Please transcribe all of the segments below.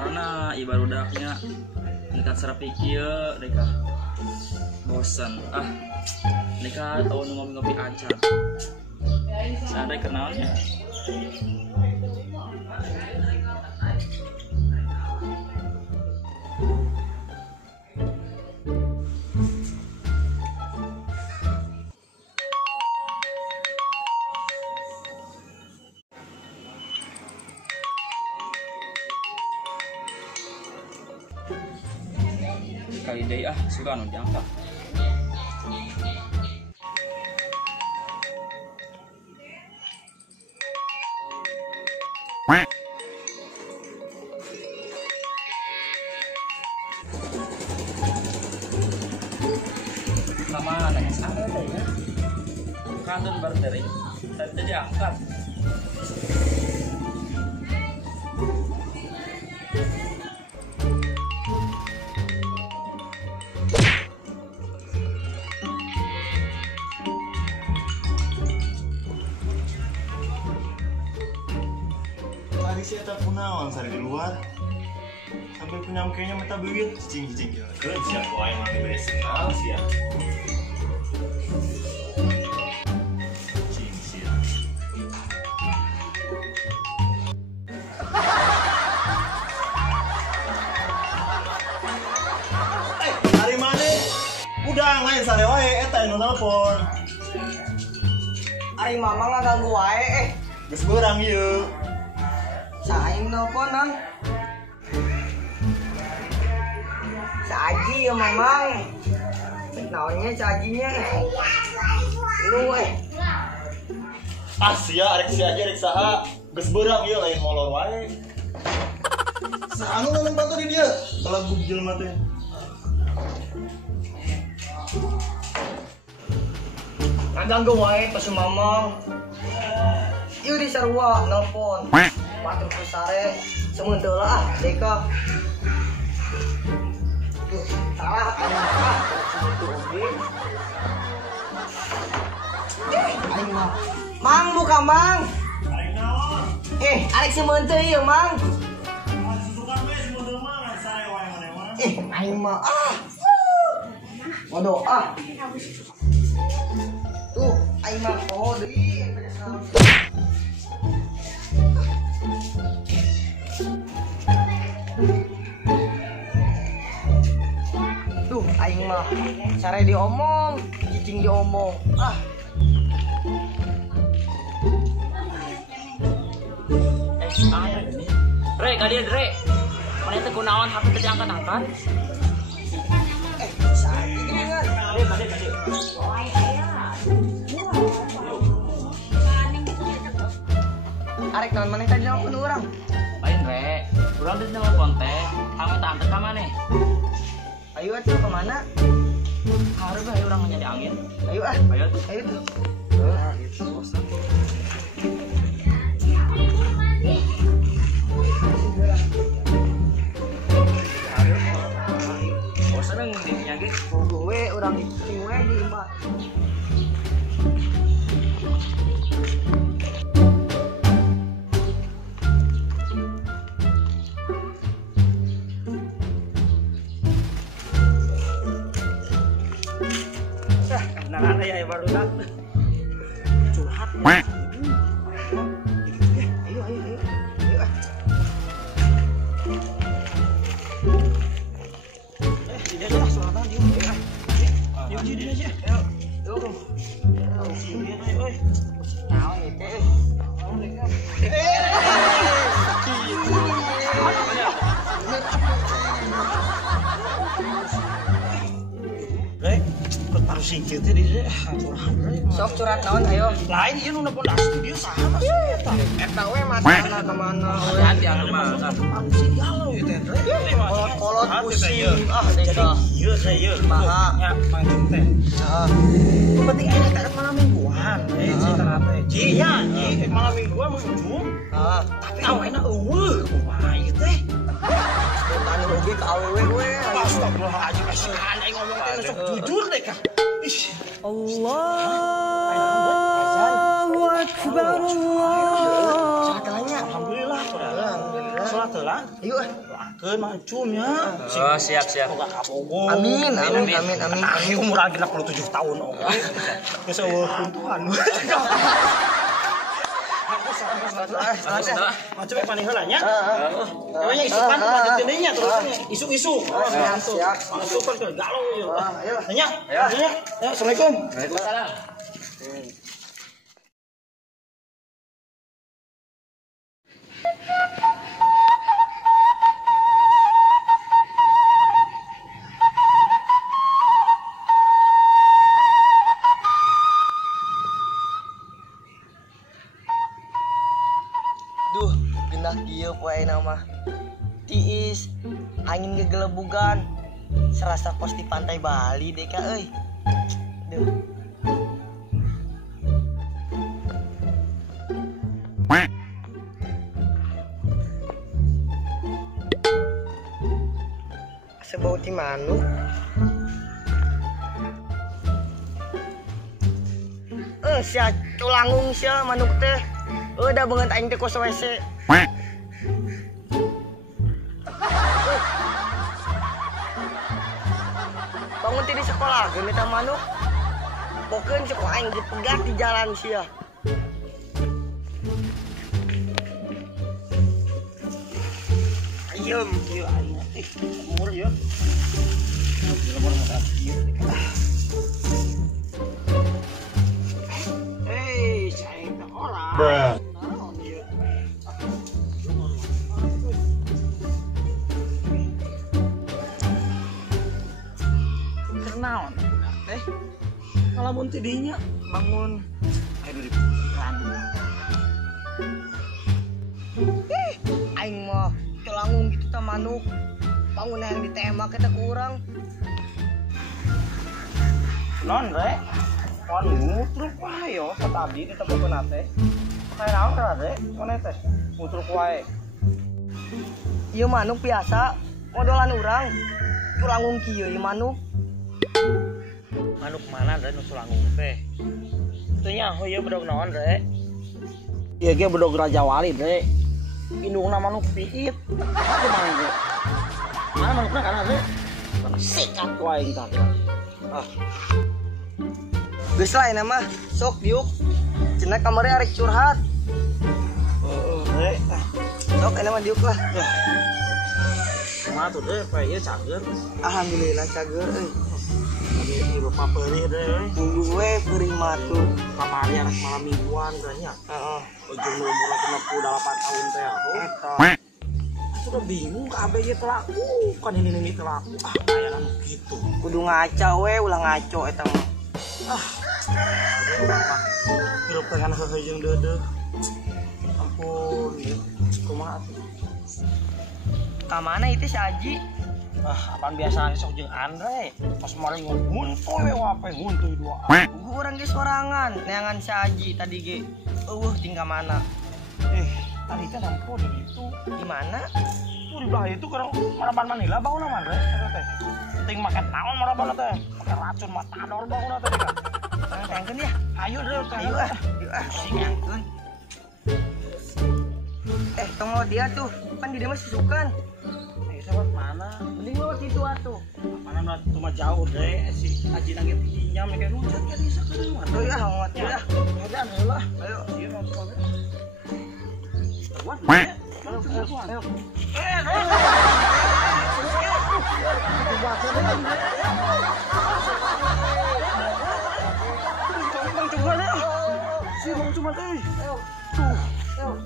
karena ibarudaknya dekat serapi kieu deka bosan deka tahu ngopi-ngopi aja sadai kenalnya kali deh sudah anu diangkat sama nanya ada deh ya kangen berdiri tadi diangkat saya tak punawan sari di luar sampai punya kayaknya mata begitu cicing kan siap kau yang mati beresenal siap hari mana udah ngain sare wae eta anu nelpon ari mama ngaganggu wae geus beurang ieu saing nelponan saji ya mamang naonnya sajinya lu sia arek sia aja arek saha geus beurang ieu lain molor wae saanu nang bantu di dia kalau bugil mah teh ngaganggu wae pas mamang ieu di sarua nelpon patur kusare sementara lah deka salah aing mah mang buka mang arek naon arek sementeu ieu mang susukan we semodeul mah ngan sare wae maneh mah aing mah waduh tuh aing mah deui tuh aing mah sare diomong cicing diomong ada ini Re kalian Re mana itu kunaon HP tadi angkat saat ini kan arek naon maneh tadi nelpon urang lain Re urang teh nelpon teh kamu tak angkat ka maneh ayo atuh ke mana harus ayo urang nyari angin ayo ayo tuh gitu bosan bosan ngidiknya ge gue urang cicing we di imah nah ada ya baru dak curhat ayo dia aja suratan yuk dia aja yuk singkir teh di sok curhat naon ayo lain ieu nu nelpon studio saha mas eta eta we matana kemana we hati anu mah sih galau ieu teh kolot pusing deka ieu saya maha nya manggung teh penting ini tak malam mingguan cerita teh ji nya ji malam mingguan mengujung tapi awalnya kumaha ieu teh tani oge ka awewe we astagfirullahaladzim kasihan aing ngomong teh sok jujur deh kah Allahu Akbar Allah. Alhamdulillah. Salat heula. Yuk. Doakeun Mang Encum nya. Oh, siap. Boga kabogo. Amin. Umur lagi 67 tahun oke. Geus eueuh kuntuhan. Macam mana heula nya? Pokoknya isukan lanjut deui terus isu-isu. Siap. Masuk kan galau ieu. Ayo. Nya. Ya, Assalamualaikum. Waalaikumsalam. Duh, genah kieu poe nama. Tiis, angin gegelebugan. Serasa pos di pantai Bali deh Kak euy. Duh. Sebau ti manuk. Sia culangung sia manuk teh. Udah banget aing teh kos WC. Bangun ti di sekolah geus eta manuk. Bokeun si aing dipegat di jalan sia. Ayem kieu aing teh. Umur ieu. Lemur mata kieu. Saya teh orang. Naon ieu? Kenaon teh? Ngalamun teh dinya bangun. Aduh di peran. Aing mah culangung gitu teh manuk. Bangun yang ditembak eta ku urang. Non rek. Kon ngutruk wae yo tadi di tempat teh. Kayak naon kana rek? Mana teh? Ngutruk wae. Ieu manuk biasa modolan urang. Culangung kieu ieu manuk. Manuk mana rek nu sulangung teh? Teu nyaho ieu bedog naon rek? Ieu ge bedog Raja Wali rek. Indungna manuk piit. Aku mana rek? Mana manukna kana rek? Sikat wae entar. Ah. Geus lain mah sok diuk. Cenah kamari arek curhat. Rek. Sok enak mah diuk lah. Kumaha tuh deh, pae ieu cager. Alhamdulillah cager euy. Abi ieu bapak peurih deh. Tunggu we beuring matu. Kamari anak malam mingguan kayaknya. Heeh. Ujung umur 68 tahun teh aku. Eta. Sudah bingung kabeh ieu telaku. Kan ini telaku. Ah, aya anu kitu. Kudu ngaca we ulah ngaco eta mah. Aduh, Bapak. Hirup teh kana heuheung deudeuh. Ampun, ieu. Kumaha atuh? Ka mana itu si Aji? Apaan biasa sok jeung Andre. Pas maling nguntuy we wape nguntuy dua. Urang ge sorangan, neangan si Aji tadi ge. Eueuh tinggal mana? Tadi teh nampo di ditu. Di mana? Tuh di belah itu keur maraban Manila bauna mah Andre eta teh. Ting make naon maraban teh? Make racun matador bauna teh kan. Tengkeun ya. Ayo deh, Ayo ah. Sing ngangkeun. Tunggu dia tuh. Kan di dia masih sukan. Lewat mana? Mending lewat situ atuh. Mana cuma jauh deh si Aji nangge pinjam kayak ngucat ka di sakeun mah. Tuh ya, ngot ya. Udah heula. Ayo, ieu mah pokoke. Buat. Ayo. Cuma teh. Tuh.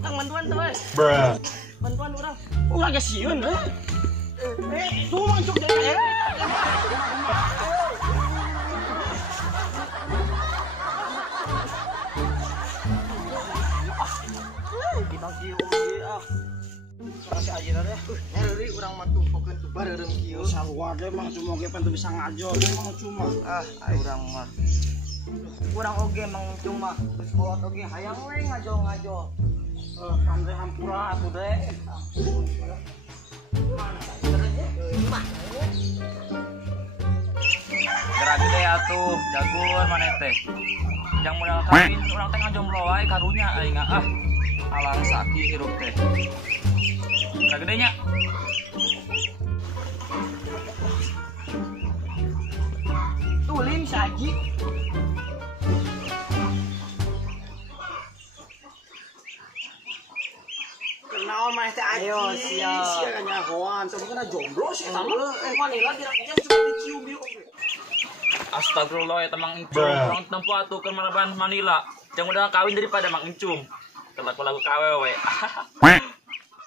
Tang bantuan tuh, weh. Bantuan orang. Ulah geus sieun deh. Tuh mancuk deh. Kita kieu ge ah. Makasih aja deh. Heureuy urang mah tumpokeun tuh bareureum kieu. Sarua deh mah cuma ge penting bisa ngajol deh mah cuma. Urang mah. Urang oge mang cuma sekolah oge hayang we ngajol-ngajol. Andre hampura atuh deh. Gerak gede atuh, jagoan maneh teh. Yang modal kawin urang teh ngajomblo wae karunya aing ah. Alang sakit hirup teh. Udah gedenya. Tuling saji. Kenal mah teh Ayo, siap. Sia nyahoan, sebenarnya jomblo sih sama. Manila dirangnya cuma dicium dia oke. Astagfirullah ya Mang Encum. Orang tempo atuh ke Maraban Manila. Jangan udah kawin daripada Mang Encum. Lagu kawewe.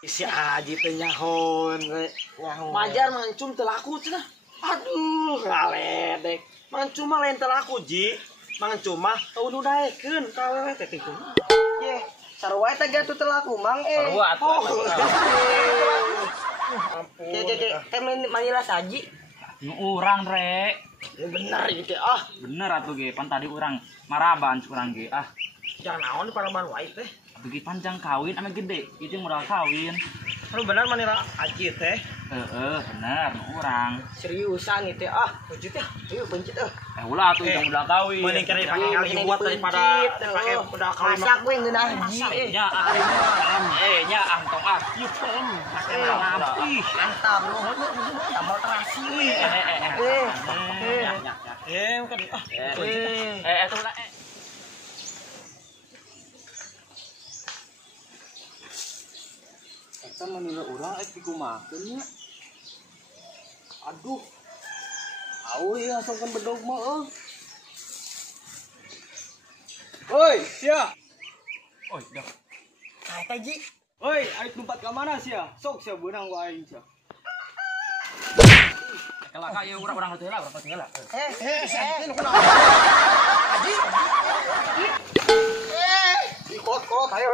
Si Aji teh nyahoan we. Majar mancum teu laku cenah. Aduh, ngaledek. Mancum mah lain teu laku, Ji. Mancum mah teu nu daekeun ka awewe teh kitu. Ye, sarua eta gatuh telaku Mang Sarua atuh. Ampun. Manila saji. Nu urang rek. Bener ieu teh Bener atuh ge, pan tadi urang Maraban urang ge. Jangan naon di Paraban wae teh. Atuh ge panjang kawin ame gede. Itu modal kawin. Anu bener Manila Aji teh. Bener nu urang. Seriusan itu Pencit ya. Ayo pencit Ulah atuh yang modal kawin. Mending kali pakai kali buat daripada pakai udah kawin. Masak gue ngeunah Haji. Nya nya tong Yuk pakai malam. Ih, Mantap lu. Tambal terasi. Kan Atuh lah. Eta Manila urang dikumakeun nya. Aduh. Awe asongkeun bedog mah Oi, sia. Oi, dah. Eta Ji. Oi, aing tempat ka mana sia? Sok sia beunang ku aing sia. Kalau kaya urang hati lah, berapa tinggal lah. Ini kenapa? Aji. Ikut. Ayo.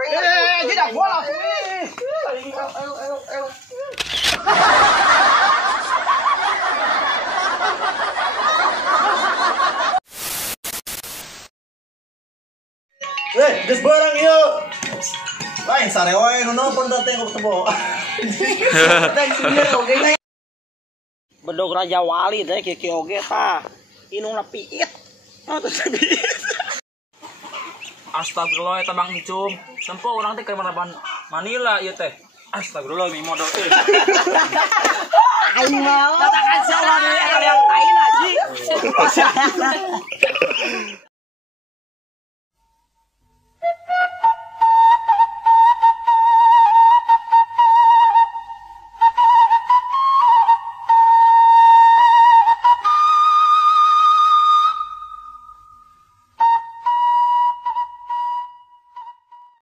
Aji dah bola. Ayo. Geus barang yuk. Lain sarewe nu nonton da teh tebo. Bedog Raja Wali teh kiki oge tah. Inungna piit. Astagfirullah eta Mang Encum. Sempo urang teh ke Maraban Manila ieu teh. Astagfirullah mi modal euy. Aing mau. Katakan siapa nih yang tain Aji.